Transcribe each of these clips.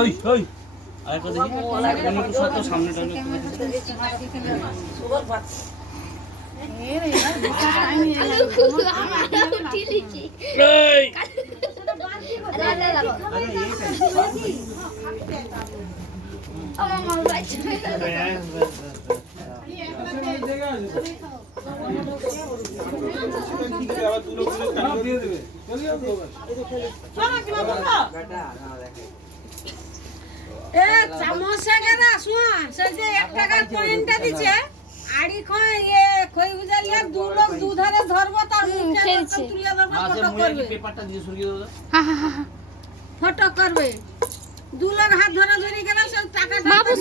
ওই ওই আরেকটা দেখি আমি তো সব সামনে টানে এই চামচে গেরা শুয়া সে যে 1 টাকার কয়েনটা দিছে আড়ি খয় খই বুঝালিয়া দু লোক দুধারে ধরবো তার মুখে তুলে ধরবো ফটো করবে পেপারটা দিয়ে সরিয়ে দাও ফটো করবে দু লোক হাত ধরা ধরে গেল সব টাকাটা বাবু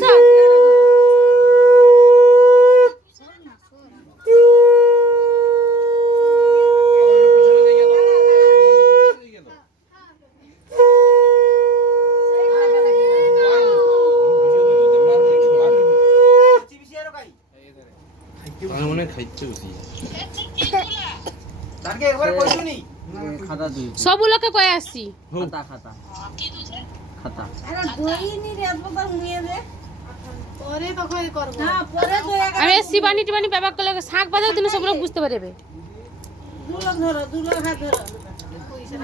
মনে খাইতে বসি তারকে একবার কইছুনি খাতা দিই সব লোকে কই আসছি খাতা খাতা খাতা আরে দই নি রে বাবা মুয়ে দে পরে তখন করব হ্যাঁ পরে দই আমি শিবানী টিবানী ব্যাপার করলে শাক বাজার দিন সব লোক বুঝতে পারবে দু লোক ধরো দু লোক হাত ধরো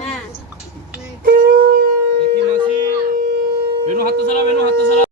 হ্যাঁ দেখি মাসি বেনু হাত তো সারা